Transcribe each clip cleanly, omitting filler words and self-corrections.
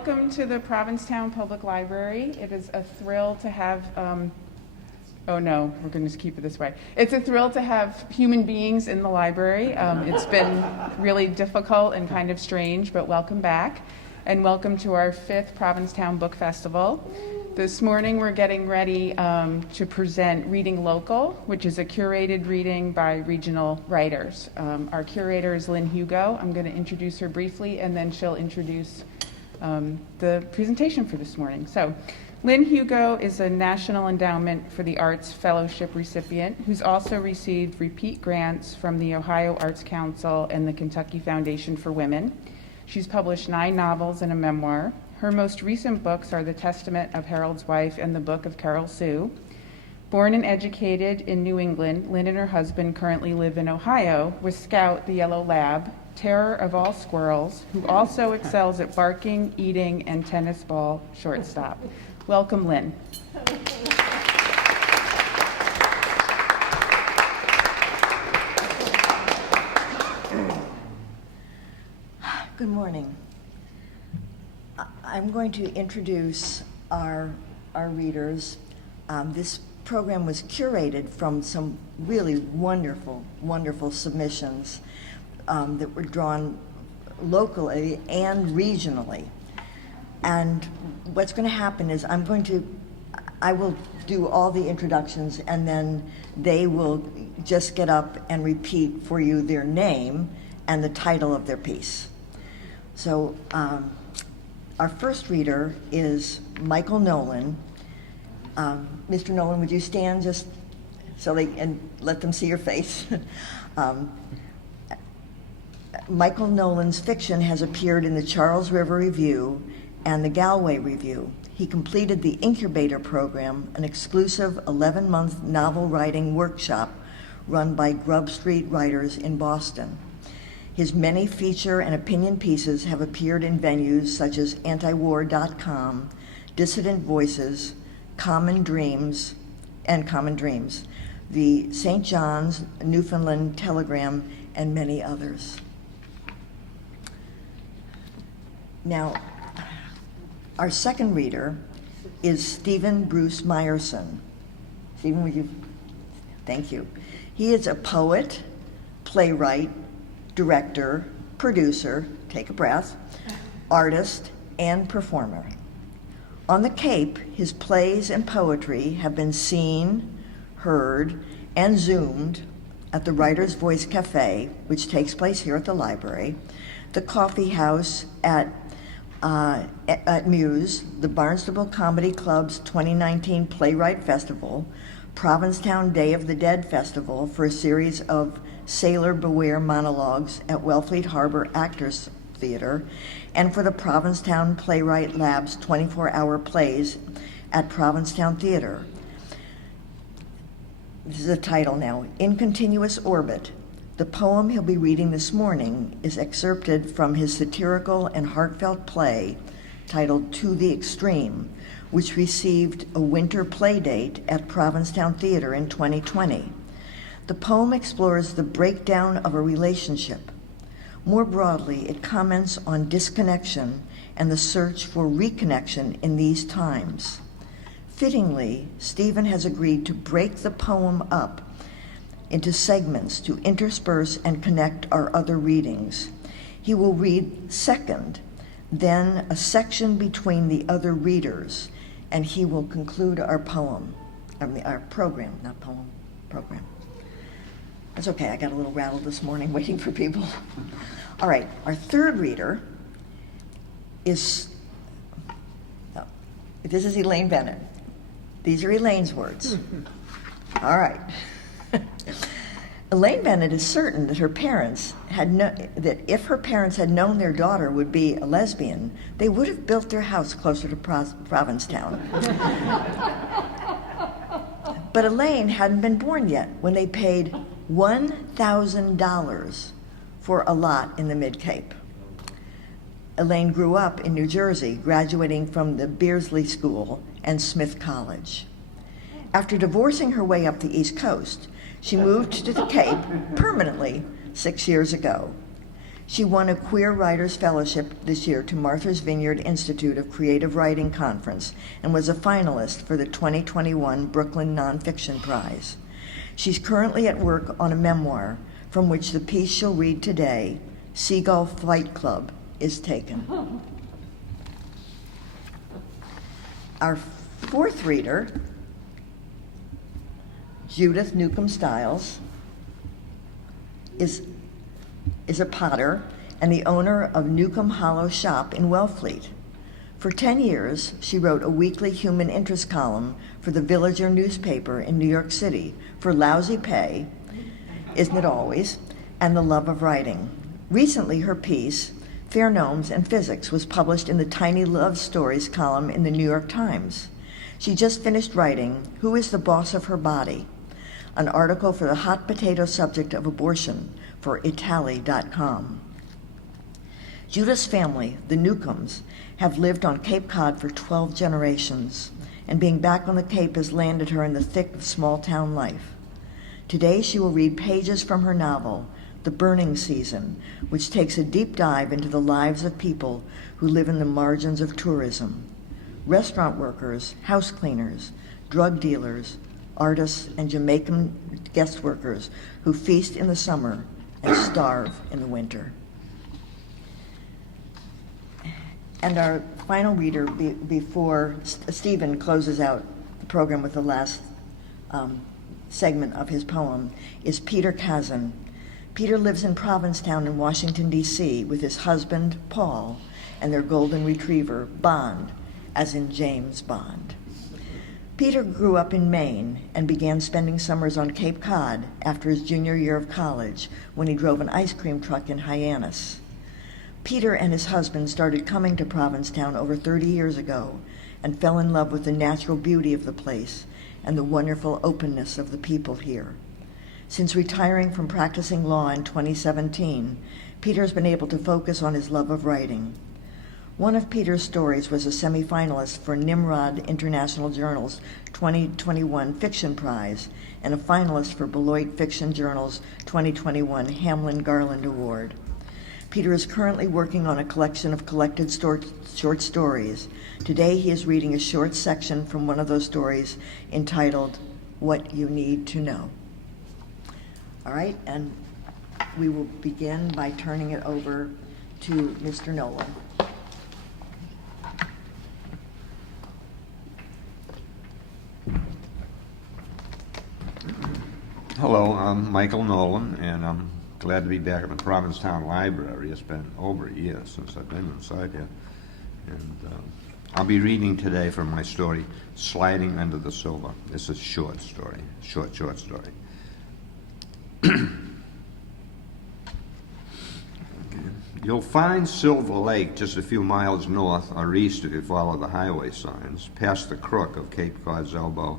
welcome to the Provincetown Public Library. It is a thrill to have, oh no, we're going to keep it this way. It's a thrill to have human beings in the library. It's been really difficult and kind of strange, but welcome back. And welcome to our 5th Provincetown Book Festival. This morning we're getting ready to present Reading Local, which is a curated reading by regional writers. Our curator is Lynne Hugo. I'm going to introduce her briefly, and then she'll introduce the presentation for this morning. So, Lynne Hugo is a National Endowment for the Arts Fellowship recipient who's also received repeat grants from the Ohio Arts Council and the Kentucky Foundation for Women. She's published 9 novels and a memoir. Her most recent books are The Testament of Harold's Wife and The Book of Carol Sue. Born and educated in New England, Lynne and her husband currently live in Ohio with Scout, the yellow lab, terror of all squirrels, who also excels at barking, eating, and tennis ball shortstop. Welcome, Lynne. Good morning. I'm going to introduce our readers. This program was curated from some really wonderful submissions that were drawn locally and regionally. And what's going to happen is I will do all the introductions, and then they will just get up and repeat for you their name and the title of their piece. So our first reader is Michael Nolan. Mr. Nolan, would you stand just so and let them see your face? Michael Nolan's fiction has appeared in the Charles River Review and the Galway Review. He completed the Incubator Program, an exclusive 11-month novel writing workshop run by Grub Street Writers in Boston. His many feature and opinion pieces have appeared in venues such as antiwar.com, Dissident Voices, Common Dreams, the St. John's, Newfoundland Telegram, and many others. Now, our second reader is Stephen Bruce Myerson. Stephen, would you? Thank you. He is a poet, playwright, director, producer, take a breath, artist, and performer. On the Cape, his plays and poetry have been seen, heard, and Zoomed at the Writer's Voice Cafe, which takes place here at the library, the Coffee House at Muse, the Barnstable Comedy Club's 2019 Playwright Festival, Provincetown Day of the Dead Festival for a series of Sailor Beware monologues at Wellfleet Harbor Actors Theater, and for the Provincetown Playwright Lab's 24-hour plays at Provincetown Theater. This is the title now. In Continuous Orbit. The poem he'll be reading this morning is excerpted from his satirical and heartfelt play titled To the Extreme, which received a winter play date at Provincetown Theater in 2020. The poem explores the breakdown of a relationship. More broadly, it comments on disconnection and the search for reconnection in these times. Fittingly, Stephen has agreed to break the poem up into segments to intersperse and connect our other readings. He will read second, then a section between the other readers, and he will conclude our program. That's okay, I got a little rattled this morning waiting for people. All right, our third reader is, this is Elaine Bennett. These are Elaine's words. All right. Elaine Bennett is certain that that if her parents had known their daughter would be a lesbian, they would have built their house closer to Provincetown. But Elaine hadn't been born yet when they paid $1,000 for a lot in the Mid-Cape. Elaine grew up in New Jersey, graduating from the Beardsley School and Smith College. After divorcing her way up the East Coast, she moved to the Cape permanently 6 years ago. She won a Queer Writers Fellowship this year to Martha's Vineyard Institute of Creative Writing Conference and was a finalist for the 2021 Brooklyn Nonfiction Prize. She's currently at work on a memoir from which the piece she'll read today, Seagull Flight Club, is taken. Our fourth reader, Judith Newcomb Stiles, is a potter and the owner of Newcomb Hollow Shop in Wellfleet. For 10 years, she wrote a weekly human interest column for the Villager newspaper in New York City for lousy pay, isn't it always, and the love of writing. Recently, her piece, Fair Gnomes and Physics, was published in the Tiny Love Stories column in the New York Times. She just finished writing Who is the Boss of Her Body?, an article for the hot potato subject of abortion for Italy.com. Judith's family, the Newcombs, have lived on Cape Cod for 12 generations, and being back on the Cape has landed her in the thick of small-town life. Today she will read pages from her novel, The Burning Season, which takes a deep dive into the lives of people who live in the margins of tourism. Restaurant workers, house cleaners, drug dealers, artists, and Jamaican guest workers who feast in the summer and starve in the winter. And our final reader before Stephen closes out the program with the last segment of his poem is Peter Kazan. Peter lives in Provincetown in Washington, D.C. with his husband, Paul, and their golden retriever, Bond, as in James Bond. Peter grew up in Maine and began spending summers on Cape Cod after his junior year of college when he drove an ice cream truck in Hyannis. Peter and his husband started coming to Provincetown over 30 years ago and fell in love with the natural beauty of the place and the wonderful openness of the people here. Since retiring from practicing law in 2017, Peter has been able to focus on his love of writing. One of Peter's stories was a semifinalist for Nimrod International Journal's 2021 Fiction Prize and a finalist for Beloit Fiction Journal's 2021 Hamlin Garland Award. Peter is currently working on a collection of collected short stories. Today he is reading a short section from one of those stories entitled, What You Need to Know. All right, and we will begin by turning it over to Mr. Nolan. Hello, I'm Michael Nolan, and I'm glad to be back at the Provincetown Library. It's been over a year since I've been inside here. And I'll be reading today from my story, Sliding Under the Silver. It's a short story, short story. Okay. You'll find Silver Lake just a few miles north or east if you follow the highway signs, past the crook of Cape Cod's elbow.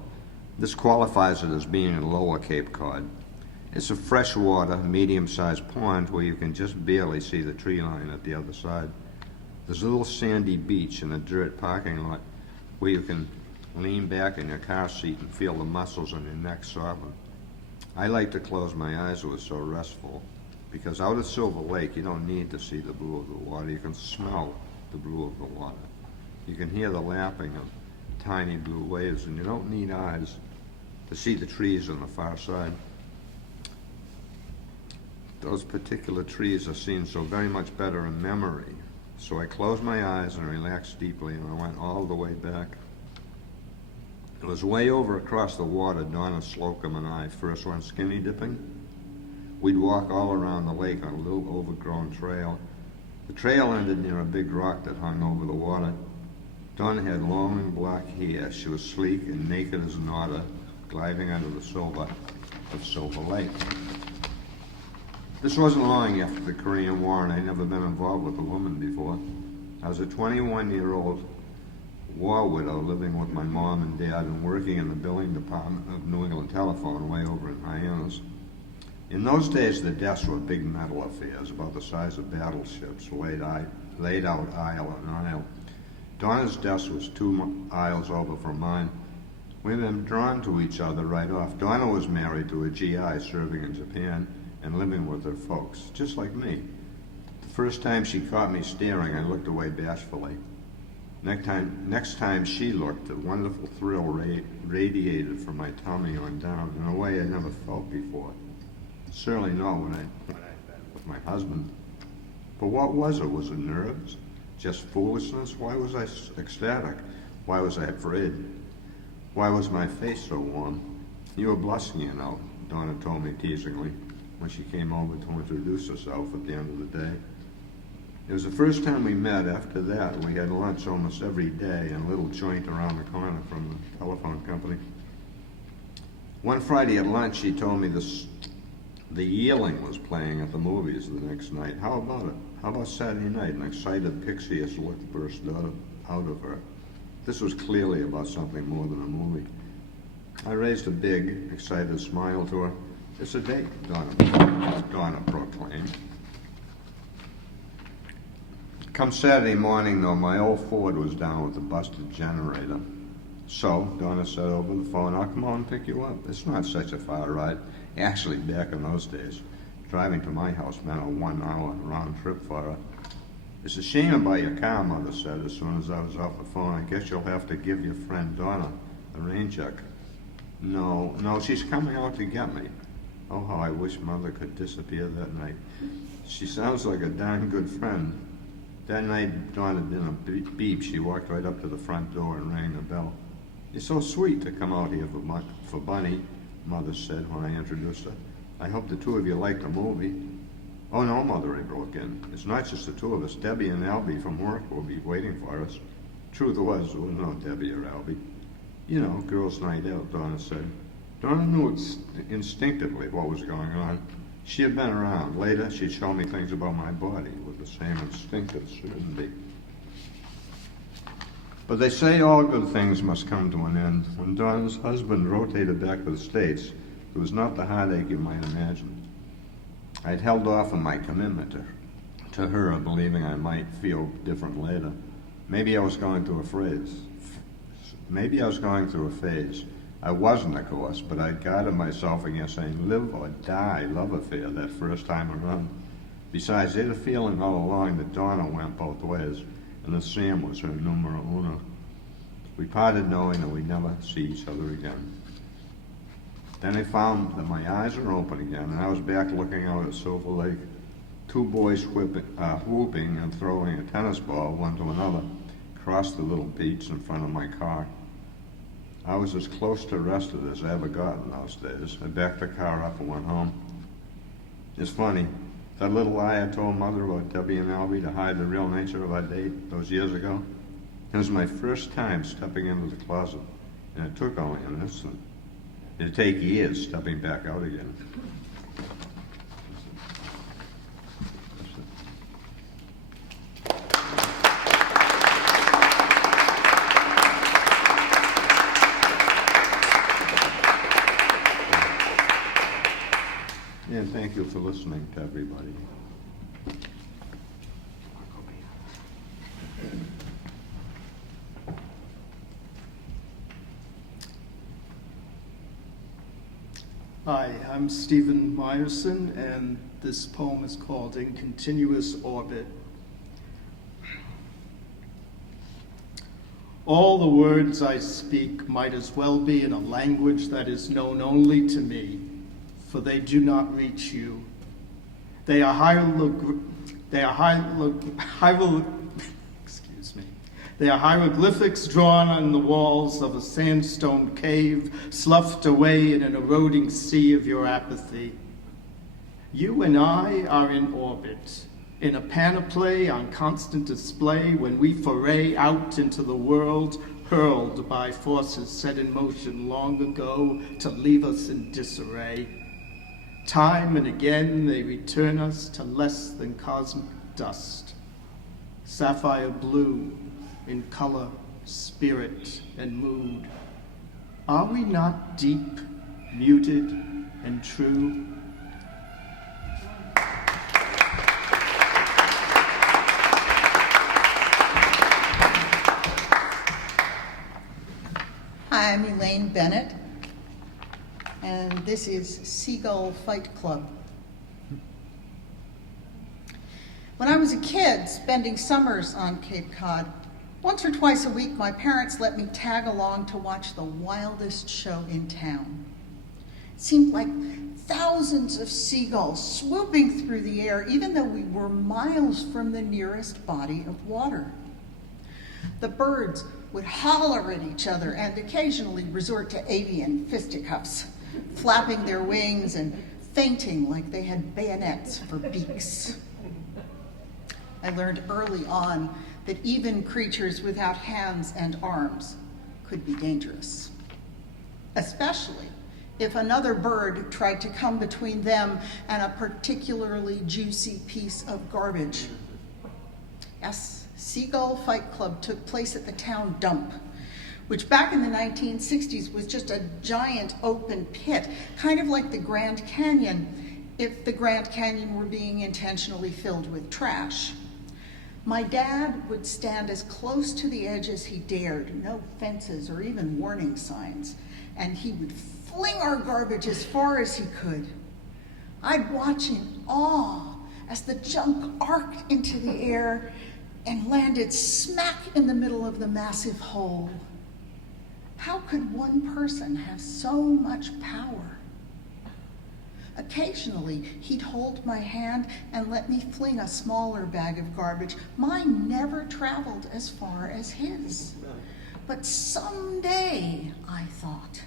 This qualifies it as being in Lower Cape Cod. It's a freshwater, medium-sized pond where you can just barely see the tree line at the other side. There's a little sandy beach and a dirt parking lot where you can lean back in your car seat and feel the muscles on your neck soften. I like to close my eyes. It was so restful, because out at Silver Lake you don't need to see the blue of the water. You can smell the blue of the water. You can hear the lapping of tiny blue waves, and you don't need eyes to see the trees on the far side. Those particular trees are seen so very much better in memory. So I closed my eyes and relaxed deeply, and I went all the way back. It was way over across the water Donna Slocum and I first went skinny dipping. We'd walk all around the lake on a little overgrown trail. The trail ended near a big rock that hung over the water. Donna had long black hair. She was sleek and naked as an otter, gliding under the silver of Silver Lake. This wasn't long after the Korean War, and I'd never been involved with a woman before. I was a 21-year-old war widow living with my mom and dad and working in the billing department of New England Telephone way over in Hyannis. In those days, the desks were big metal affairs about the size of battleships, laid out aisle on aisle. Donna's desk was 2 aisles over from mine. We'd been drawn to each other right off. Donna was married to a GI serving in Japan and living with her folks, just like me. The First time she caught me staring, I looked away bashfully. Next time she looked, a wonderful thrill radiated from my tummy on down in a way I never felt before. Certainly not when I'd been with my husband. But what was it? Was it nerves? Just foolishness? Why was I ecstatic? Why was I afraid? Why was my face so warm? You were blushing, you know, Donna told me teasingly when she came over to introduce herself at the end of the day. It was the first time we met. After that, we had lunch almost every day in a little joint around the corner from the telephone company. One Friday at lunch, she told me the Yearling was playing at the movies the next night. How about it? How about Saturday night? An excited, pixie-ish look burst out of her. This was clearly about something more than a movie. I raised a big, excited smile to her. It's a date, Donna proclaimed. Come Saturday morning, though, my old Ford was down with a busted generator. So, Donna said over the phone, I'll come on and pick you up. It's not such a far ride. Actually, back in those days, driving to my house meant a 1 hour round trip for her. It's a shame about your car, Mother said as soon as I was off the phone. I guess you'll have to give your friend Donna a rain check. No, she's coming out to get me. Oh, how I wish Mother could disappear that night. She sounds like a darn good friend. That night, Donna didn't beep. She walked right up to the front door and rang the bell. It's so sweet to come out here for Bunny, Mother said when I introduced her. I hope the two of you like the movie. Oh, no, Mother, I broke in. It's not just the two of us. Debbie and Albie from work will be waiting for us. Truth was, there was no Debbie or Albie. You know, girls' night out, Donna said. Donna knew instinctively what was going on. She had been around. Later, she'd show me things about my body with the same instinctive certainty. But they say all good things must come to an end. When Donna's husband rotated back to the States, it was not the heartache you might imagine. I'd held off on my commitment to her, believing I might feel different later. Maybe I was going through a phase. I wasn't, of course, but I guarded myself against saying live or die love affair that first time around. Besides, I had a feeling all along that Donna went both ways, and that Sam was her numero uno. We parted knowing that we'd never see each other again. Then I found that my eyes were open again, and I was back looking out at Silver Lake. Two boys whooping and throwing a tennis ball one to another across the little beach in front of my car. I was as close to rested as I ever got in those days. I backed the car up and went home. It's funny, that little lie I told Mother about Debbie and Albie to hide the real nature of our date those years ago, it was my first time stepping into the closet, and it took only an instant. It'd take years stepping back out again. And thank you for listening to everybody. Hi, I'm Stephen Myerson, and this poem is called In Continuous Orbit. All the words I speak might as well be in a language that is known only to me, for they do not reach you. They are hieroglyphics drawn on the walls of a sandstone cave, sloughed away in an eroding sea of your apathy. You and I are in orbit, in a panoply on constant display when we foray out into the world, hurled by forces set in motion long ago to leave us in disarray. Time and again they return us to less than cosmic dust, sapphire blue in color, spirit, and mood. Are we not deep, muted, and true? Hi, I'm Elaine Bennett, and this is Seagull Fight Club. When I was a kid, spending summers on Cape Cod, once or twice a week, my parents let me tag along to watch the wildest show in town. It seemed like thousands of seagulls swooping through the air, even though we were miles from the nearest body of water. The birds would holler at each other and occasionally resort to avian fisticuffs, flapping their wings and fainting like they had bayonets for beaks. I learned early on that even creatures without hands and arms could be dangerous, especially if another bird tried to come between them and a particularly juicy piece of garbage. Yes, Seagull Fight Club took place at the town dump, which back in the 1960s was just a giant open pit, kind of like the Grand Canyon, if the Grand Canyon were being intentionally filled with trash. My dad would stand as close to the edge as he dared, no fences or even warning signs, and he would fling our garbage as far as he could. I'd watch in awe as the junk arced into the air and landed smack in the middle of the massive hole. How could one person have so much power? Occasionally, he'd hold my hand and let me fling a smaller bag of garbage. Mine never traveled as far as his. But someday, I thought,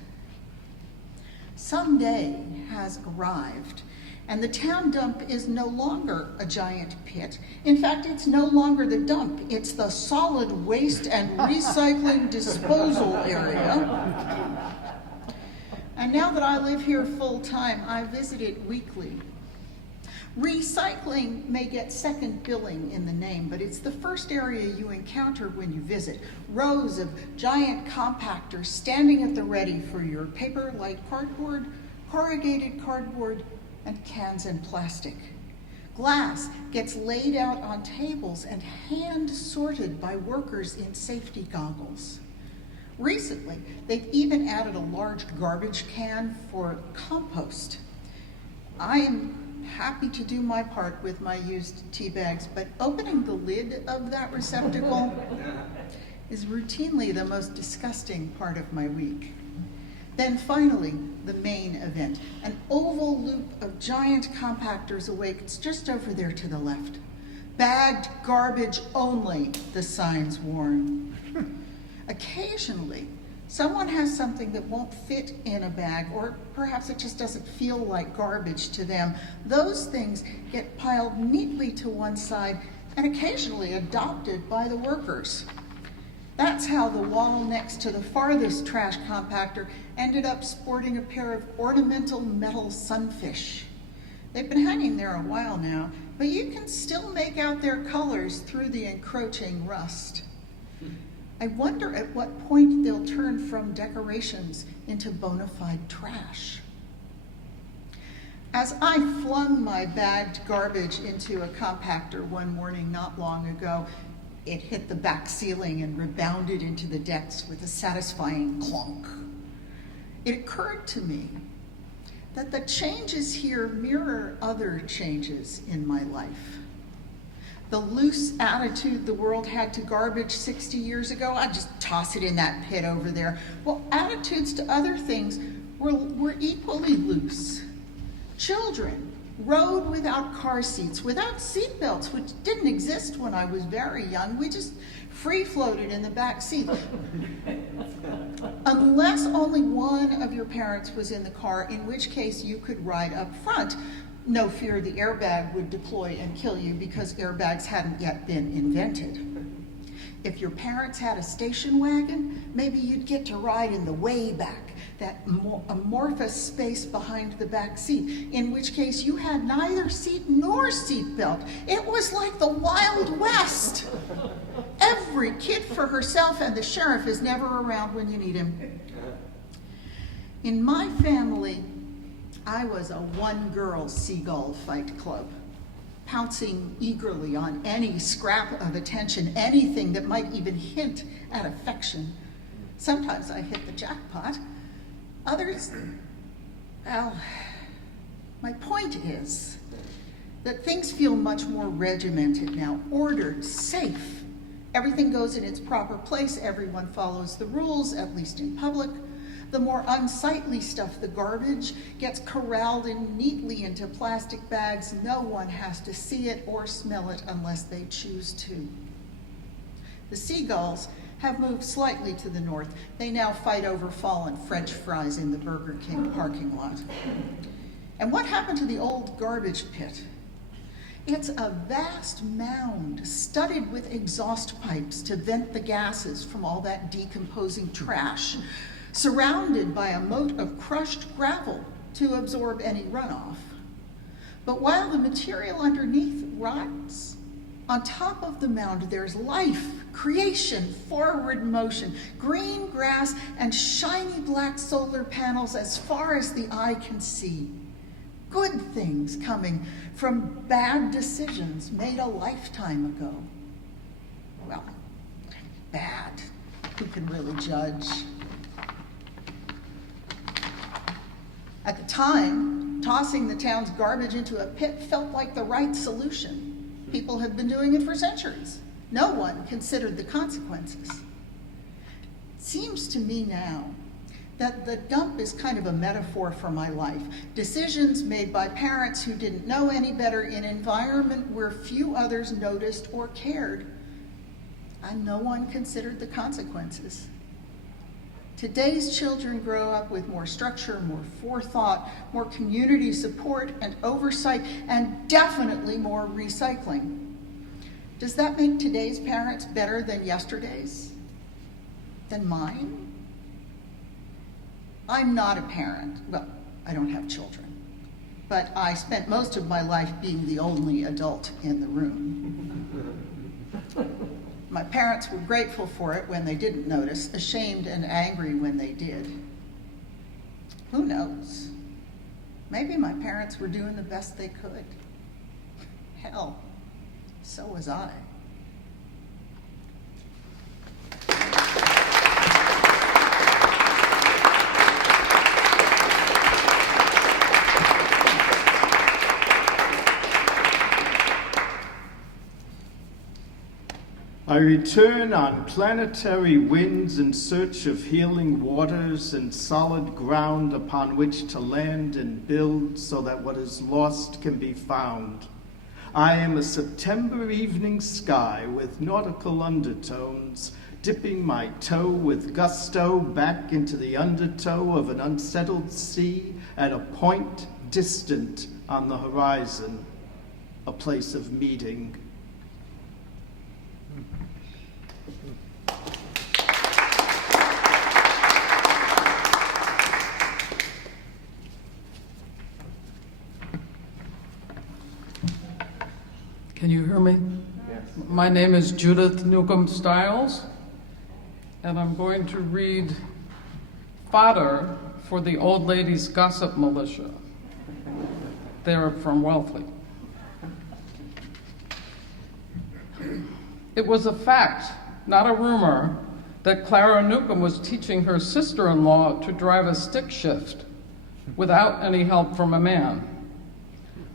someday has arrived, and the town dump is no longer a giant pit. In fact, it's no longer the dump. It's the solid waste and recycling disposal area. And now that I live here full-time, I visit it weekly. Recycling may get second billing in the name, but it's the first area you encounter when you visit. Rows of giant compactors standing at the ready for your paper, light cardboard, corrugated cardboard, and cans and plastic. Glass gets laid out on tables and hand sorted by workers in safety goggles. Recently, they've even added a large garbage can for compost. I am happy to do my part with my used tea bags, but opening the lid of that receptacle is routinely the most disgusting part of my week. Then finally, the main event, an oval loop of giant compactors awaits just over there to the left. Bagged garbage only, the signs warn. Occasionally, someone has something that won't fit in a bag, or perhaps it just doesn't feel like garbage to them. Those things get piled neatly to one side and occasionally adopted by the workers. That's how the wall next to the farthest trash compactor ended up sporting a pair of ornamental metal sunfish. They've been hanging there a while now, but you can still make out their colors through the encroaching rust. I wonder at what point they'll turn from decorations into bona fide trash. As I flung my bagged garbage into a compactor one morning not long ago, it hit the back ceiling and rebounded into the decks with a satisfying clunk. It occurred to me that the changes here mirror other changes in my life. The loose attitude the world had to garbage 60 years ago, I'd just toss it in that pit over there. Well, attitudes to other things were equally loose. Children rode without car seats, without seat belts, which didn't exist when I was very young. We just free-floated in the back seat. Unless only one of your parents was in the car, in which case you could ride up front. No fear the airbag would deploy and kill you because airbags hadn't yet been invented. If your parents had a station wagon, maybe you'd get to ride in the way back, that amorphous space behind the back seat, in which case you had neither seat nor seat belt. It was like the Wild West. Every kid for herself, and the sheriff is never around when you need him. In my family, I was a one-girl Seagull Fight Club, pouncing eagerly on any scrap of attention, anything that might even hint at affection. Sometimes I hit the jackpot. Others, well, my point is, that things feel much more regimented now, ordered, safe. Everything goes in its proper place, everyone follows the rules, at least in public. The more unsightly stuff, the garbage, gets corralled in neatly into plastic bags. No one has to see it or smell it unless they choose to. The seagulls have moved slightly to the north. They now fight over fallen French fries in the Burger King parking lot. And what happened to the old garbage pit? It's a vast mound studded with exhaust pipes to vent the gases from all that decomposing trash, surrounded by a moat of crushed gravel to absorb any runoff. But while the material underneath rots, on top of the mound there's life, creation, forward motion, green grass, and shiny black solar panels as far as the eye can see. Good things coming from bad decisions made a lifetime ago. Well, bad. Who can really judge? At the time, tossing the town's garbage into a pit felt like the right solution. People have been doing it for centuries. No one considered the consequences. It seems to me now that the dump is kind of a metaphor for my life. Decisions made by parents who didn't know any better in an environment where few others noticed or cared, and no one considered the consequences. Today's children grow up with more structure, more forethought, more community support and oversight, and definitely more recycling. Does that make today's parents better than yesterday's? Than mine? I'm not a parent. Well, I don't have children. But I spent most of my life being the only adult in the room. My parents were grateful for it when they didn't notice, ashamed and angry when they did. Who knows? Maybe my parents were doing the best they could. Hell, so was I. I return on planetary winds in search of healing waters and solid ground upon which to land and build so that what is lost can be found. I am a September evening sky with nautical undertones, dipping my toe with gusto back into the undertow of an unsettled sea at a point distant on the horizon, a place of meeting. Can you hear me? Yes. My name is Judith Newcomb Stiles, and I'm going to read Fodder for the Old Ladies Gossip Militia. They're from Wellesley. It was a fact, not a rumor, that Clara Newcomb was teaching her sister-in-law to drive a stick shift without any help from a man.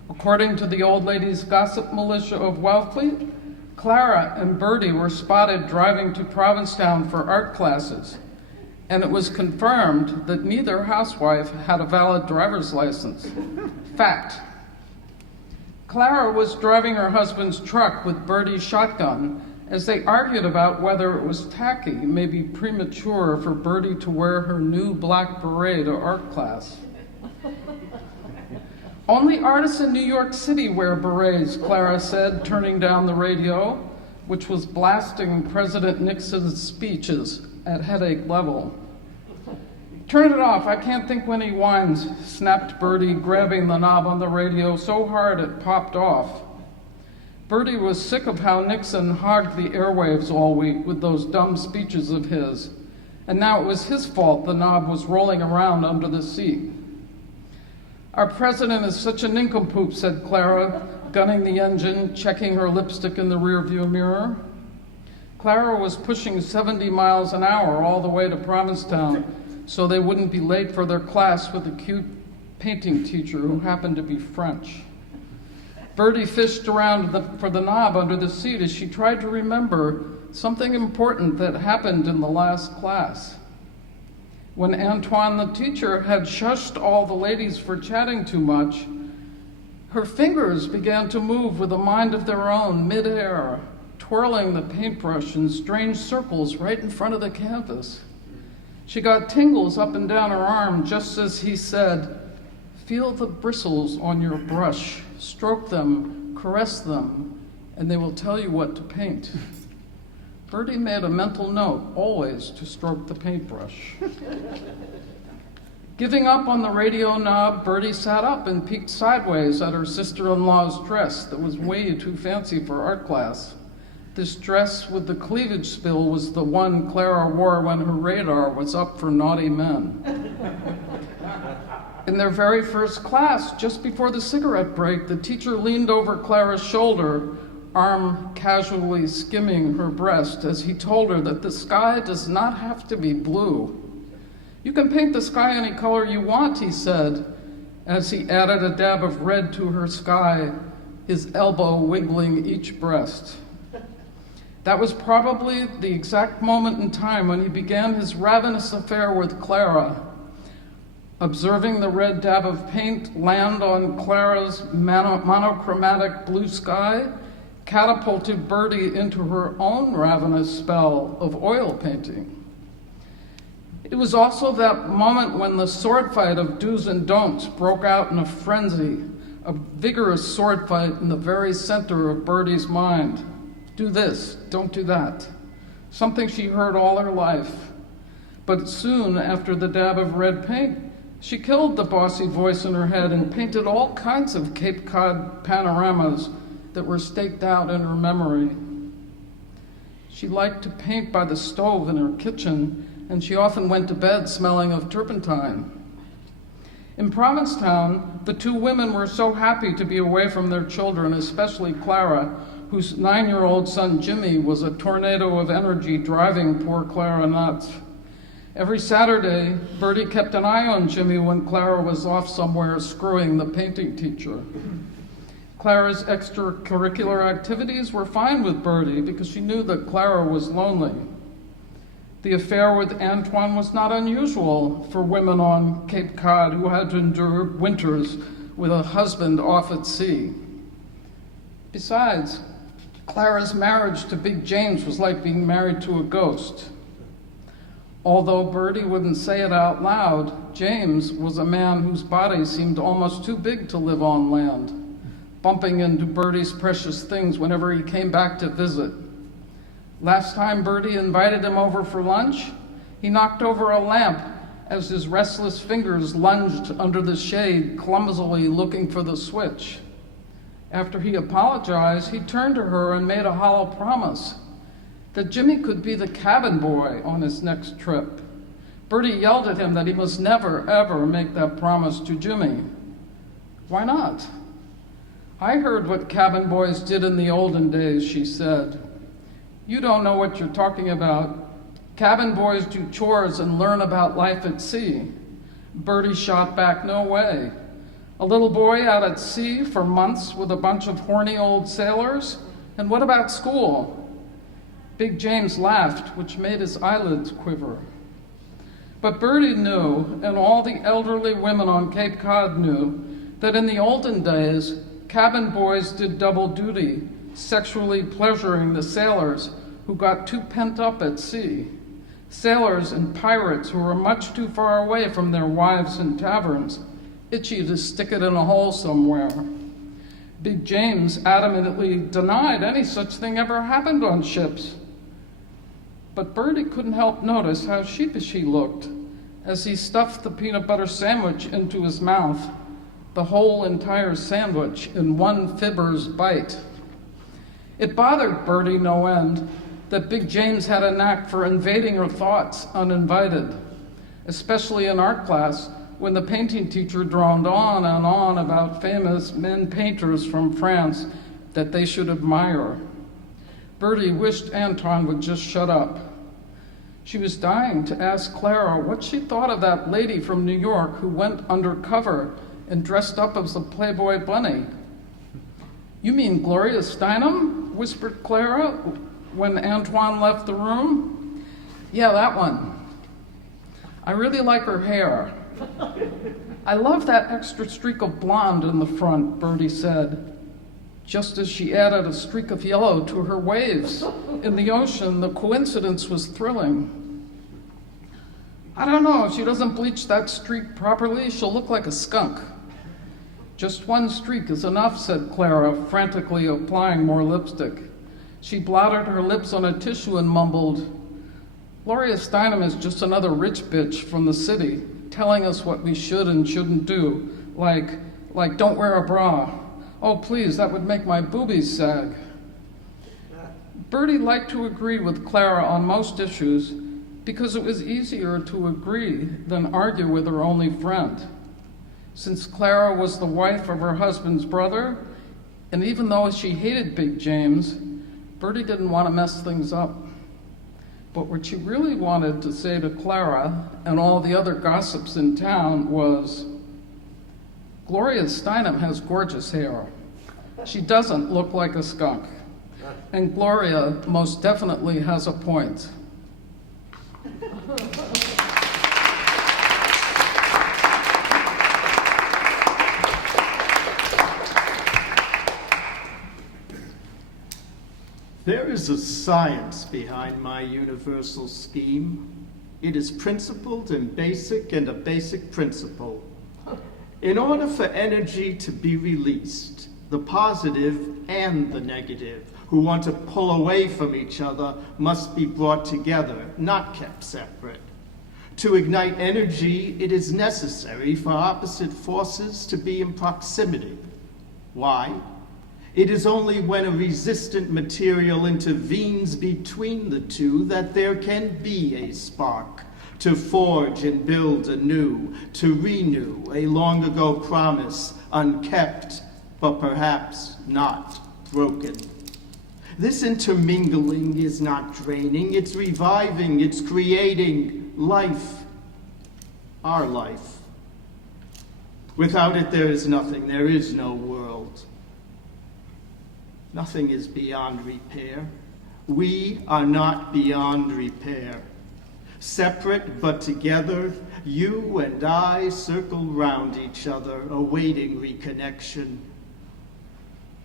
According to the Old Ladies Gossip Militia of Wellesley, Clara and Bertie were spotted driving to Provincetown for art classes, and it was confirmed that neither housewife had a valid driver's license. Fact. Clara was driving her husband's truck with Bertie's shotgun as they argued about whether it was tacky, maybe premature, for Bertie to wear her new black beret to art class. Only artists in New York City wear berets, Clara said, turning down the radio, which was blasting President Nixon's speeches at headache level. Turn it off, I can't think when he whines, snapped Bertie, grabbing the knob on the radio so hard it popped off. Bertie was sick of how Nixon hogged the airwaves all week with those dumb speeches of his, and now it was his fault the knob was rolling around under the seat. Our president is such a nincompoop, said Clara, gunning the engine, checking her lipstick in the rearview mirror. Clara was pushing 70 miles an hour all the way to Provincetown so they wouldn't be late for their class with a cute painting teacher who happened to be French. Bertie fished around for the knob under the seat as she tried to remember something important that happened in the last class. When Antoine, the teacher, had shushed all the ladies for chatting too much, her fingers began to move with a mind of their own midair, twirling the paintbrush in strange circles right in front of the canvas. She got tingles up and down her arm just as he said, "Feel the bristles on your brush, stroke them, caress them, and they will tell you what to paint." Bertie made a mental note always to stroke the paintbrush. Giving up on the radio knob, Bertie sat up and peeked sideways at her sister-in-law's dress that was way too fancy for art class. This dress with the cleavage spill was the one Clara wore when her radar was up for naughty men. In their very first class, just before the cigarette break, the teacher leaned over Clara's shoulder, arm casually skimming her breast, as he told her that the sky does not have to be blue. "You can paint the sky any color you want," he said, as he added a dab of red to her sky, his elbow wiggling each breast. That was probably the exact moment in time when he began his ravenous affair with Clara. Observing the red dab of paint land on Clara's monochromatic blue sky catapulted Bertie into her own ravenous spell of oil painting. It was also that moment when the sword fight of do's and don'ts broke out in a frenzy, a vigorous sword fight in the very center of Bertie's mind. Do this, don't do that. Something she heard all her life. But soon after the dab of red paint, she killed the bossy voice in her head and painted all kinds of Cape Cod panoramas that were staked out in her memory. She liked to paint by the stove in her kitchen, and she often went to bed smelling of turpentine. In Provincetown, the two women were so happy to be away from their children, especially Clara, whose 9-year-old son Jimmy was a tornado of energy driving poor Clara nuts. Every Saturday, Bertie kept an eye on Jimmy when Clara was off somewhere screwing the painting teacher. Clara's extracurricular activities were fine with Bertie because she knew that Clara was lonely. The affair with Antoine was not unusual for women on Cape Cod who had to endure winters with a husband off at sea. Besides, Clara's marriage to Big James was like being married to a ghost. Although Bertie wouldn't say it out loud, James was a man whose body seemed almost too big to live on land, bumping into Bertie's precious things whenever he came back to visit. Last time Bertie invited him over for lunch, he knocked over a lamp as his restless fingers lunged under the shade, clumsily looking for the switch. After he apologized, he turned to her and made a hollow promise that Jimmy could be the cabin boy on his next trip. Bertie yelled at him that he must never, ever make that promise to Jimmy. Why not? "I heard what cabin boys did in the olden days," she said. "You don't know what you're talking about. Cabin boys do chores and learn about life at sea." Bertie shot back, "No way. A little boy out at sea for months with a bunch of horny old sailors? And what about school?" Big James laughed, which made his eyelids quiver. But Bertie knew, and all the elderly women on Cape Cod knew, that in the olden days, cabin boys did double duty, sexually pleasuring the sailors who got too pent up at sea. Sailors and pirates who were much too far away from their wives in taverns, itchy to stick it in a hole somewhere. Big James adamantly denied any such thing ever happened on ships. But Bertie couldn't help notice how sheepish he looked as he stuffed the peanut butter sandwich into his mouth, the whole entire sandwich in one fibber's bite. It bothered Bertie no end that Big James had a knack for invading her thoughts uninvited, especially in art class when the painting teacher droned on and on about famous men painters from France that they should admire. Bertie wished Antoine would just shut up. She was dying to ask Clara what she thought of that lady from New York who went undercover and dressed up as a Playboy bunny. You mean Gloria Steinem? Whispered Clara when Antoine left the room. Yeah, that one. I really like her hair. I love that extra streak of blonde in the front, Bertie said, just as she added a streak of yellow to her waves. In the ocean, the coincidence was thrilling. I don't know, if she doesn't bleach that streak properly, she'll look like a skunk. Just one streak is enough, said Clara, frantically applying more lipstick. She blotted her lips on a tissue and mumbled, Gloria Steinem is just another rich bitch from the city, telling us what we should and shouldn't do, like don't wear a bra. Oh, please, that would make my boobies sag. Bertie liked to agree with Clara on most issues because it was easier to agree than argue with her only friend. Since Clara was the wife of her husband's brother, and even though she hated Big James, Bertie didn't want to mess things up. But what she really wanted to say to Clara and all the other gossips in town was, Gloria Steinem has gorgeous hair. She doesn't look like a skunk. And Gloria most definitely has a point. There is a science behind my universal scheme. It is principled and a basic principle. In order for energy to be released, the positive and the negative, who want to pull away from each other, must be brought together, not kept separate. To ignite energy, it is necessary for opposite forces to be in proximity. Why? It is only when a resistant material intervenes between the two that there can be a spark, to forge and build anew, to renew a long ago promise, unkept, but perhaps not broken. This intermingling is not draining, it's reviving, it's creating life, our life. Without it, there is nothing, there is no world. Nothing is beyond repair. We are not beyond repair. Separate but together, you and I circle round each other, awaiting reconnection.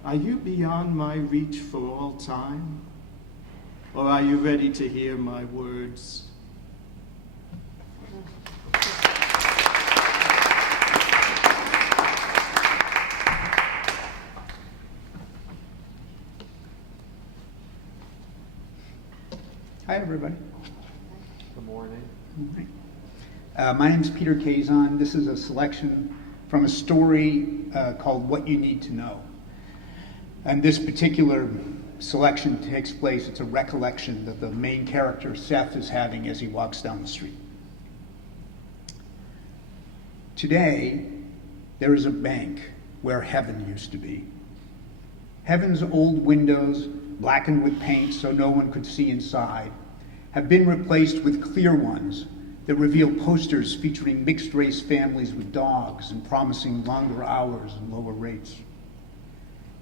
Are you beyond my reach for all time? Or are you ready to hear my words? Hi, everybody. Good morning. Good morning. My name is Peter Kazon. This is a selection from a story called What You Need to Know. And this particular selection takes place, it's a recollection that the main character, Seth, is having as he walks down the street. Today, there is a bank where heaven used to be. Heaven's old windows, blackened with paint so no one could see inside, have been replaced with clear ones that reveal posters featuring mixed-race families with dogs and promising longer hours and lower rates.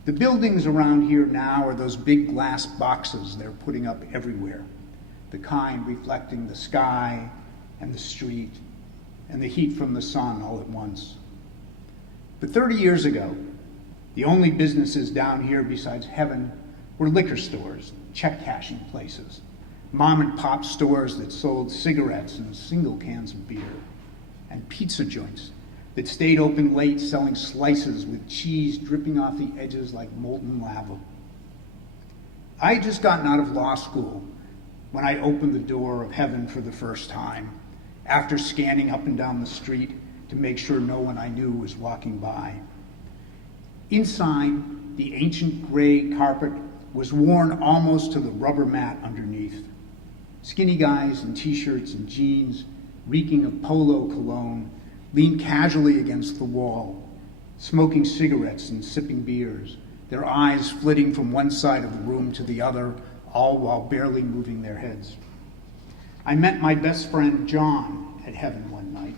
The buildings around here now are those big glass boxes they're putting up everywhere, the kind reflecting the sky and the street and the heat from the sun all at once. But 30 years ago, the only businesses down here besides heaven were liquor stores, check cashing places, mom and pop stores that sold cigarettes and single cans of beer, and pizza joints that stayed open late selling slices with cheese dripping off the edges like molten lava. I had just gotten out of law school when I opened the door of heaven for the first time, after scanning up and down the street to make sure no one I knew was walking by. Inside, the ancient gray carpet was worn almost to the rubber mat underneath. Skinny guys in t-shirts and jeans, reeking of polo cologne, leaned casually against the wall, smoking cigarettes and sipping beers, their eyes flitting from one side of the room to the other, all while barely moving their heads. I met my best friend John at heaven one night.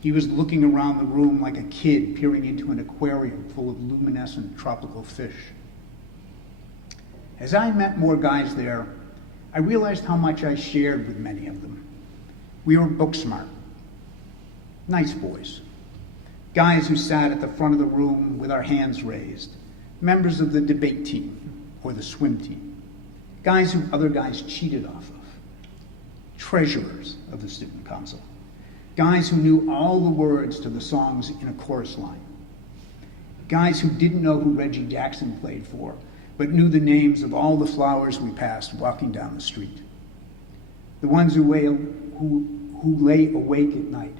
He was looking around the room like a kid peering into an aquarium full of luminescent tropical fish. As I met more guys there, I realized how much I shared with many of them. We were book smart, nice boys, guys who sat at the front of the room with our hands raised, members of the debate team or the swim team, guys who other guys cheated off of, treasurers of the student council, guys who knew all the words to the songs in a chorus line, guys who didn't know who Reggie Jackson played for, but knew the names of all the flowers we passed walking down the street. The ones who lay awake at night,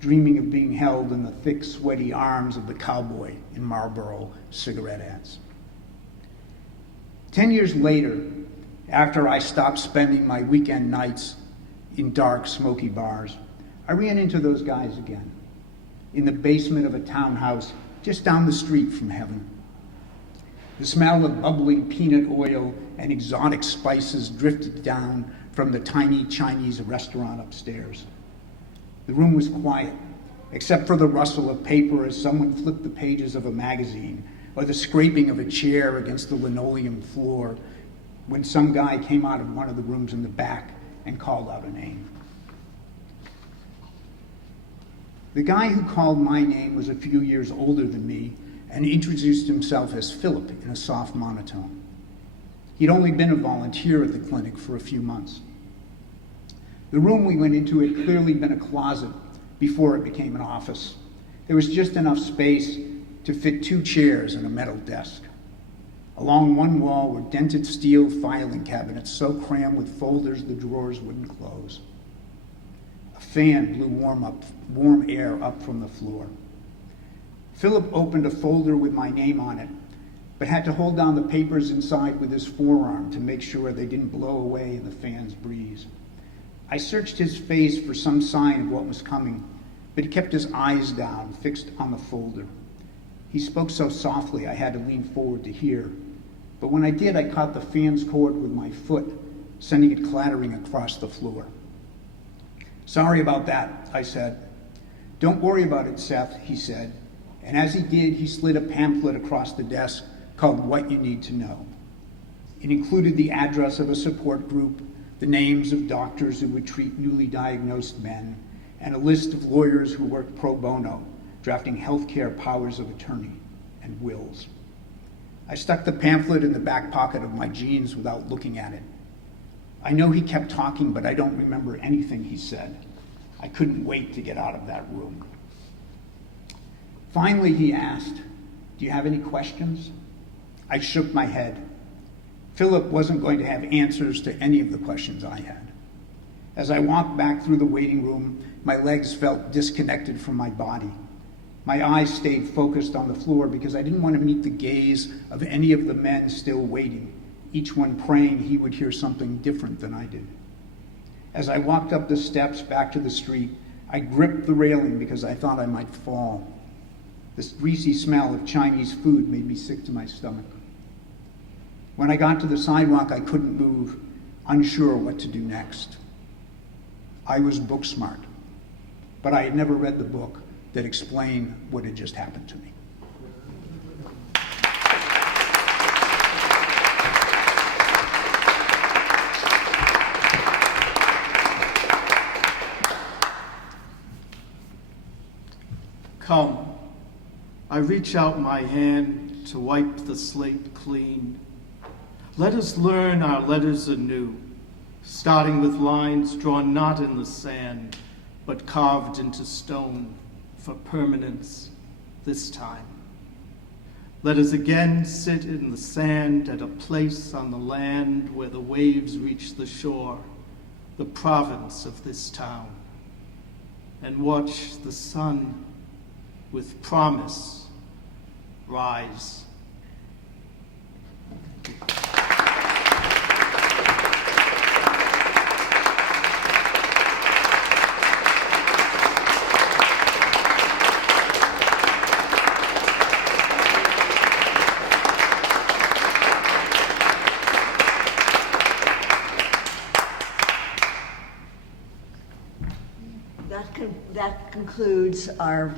dreaming of being held in the thick, sweaty arms of the cowboy in Marlboro cigarette ads. 10 years later, after I stopped spending my weekend nights in dark, smoky bars, I ran into those guys again, in the basement of a townhouse just down the street from heaven. The smell of bubbling peanut oil and exotic spices drifted down from the tiny Chinese restaurant upstairs. The room was quiet, except for the rustle of paper as someone flipped the pages of a magazine, or the scraping of a chair against the linoleum floor when some guy came out of one of the rooms in the back and called out a name. The guy who called my name was a few years older than me and introduced himself as Philip in a soft monotone. He'd only been a volunteer at the clinic for a few months. The room we went into had clearly been a closet before it became an office. There was just enough space to fit 2 chairs and a metal desk. Along one wall were dented steel filing cabinets so crammed with folders the drawers wouldn't close. A fan blew warm air up from the floor. Philip opened a folder with my name on it, but had to hold down the papers inside with his forearm to make sure they didn't blow away in the fan's breeze. I searched his face for some sign of what was coming, but he kept his eyes down, fixed on the folder. He spoke so softly I had to lean forward to hear, but when I did, I caught the fan's cord with my foot, sending it clattering across the floor. "Sorry about that," I said. "Don't worry about it, Seth," he said, and as he did, he slid a pamphlet across the desk called What You Need to Know. It included the address of a support group, the names of doctors who would treat newly diagnosed men, and a list of lawyers who worked pro bono, drafting healthcare powers of attorney and wills. I stuck the pamphlet in the back pocket of my jeans without looking at it. I know he kept talking, but I don't remember anything he said. I couldn't wait to get out of that room. Finally, he asked, "Do you have any questions?" I shook my head. Philip wasn't going to have answers to any of the questions I had. As I walked back through the waiting room, my legs felt disconnected from my body. My eyes stayed focused on the floor because I didn't want to meet the gaze of any of the men still waiting, each one praying he would hear something different than I did. As I walked up the steps back to the street, I gripped the railing because I thought I might fall. The greasy smell of Chinese food made me sick to my stomach. When I got to the sidewalk, I couldn't move, unsure what to do next. I was book smart, but I had never read the book that explained what had just happened to me. Come, I reach out my hand to wipe the slate clean. Let us learn our letters anew, starting with lines drawn not in the sand, but carved into stone for permanence this time. Let us again sit in the sand at a place on the land where the waves reach the shore, the province of this town, and watch the sun with promise rise. That concludes our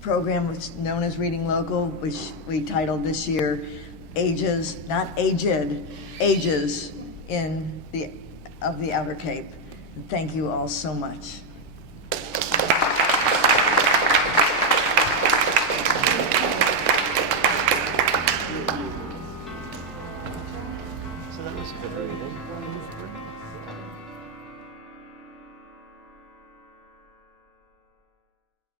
program known as Reading Local, which we titled this year Ages, not Aged, Ages of the Outer Cape. Thank you all so much. So that was good reading.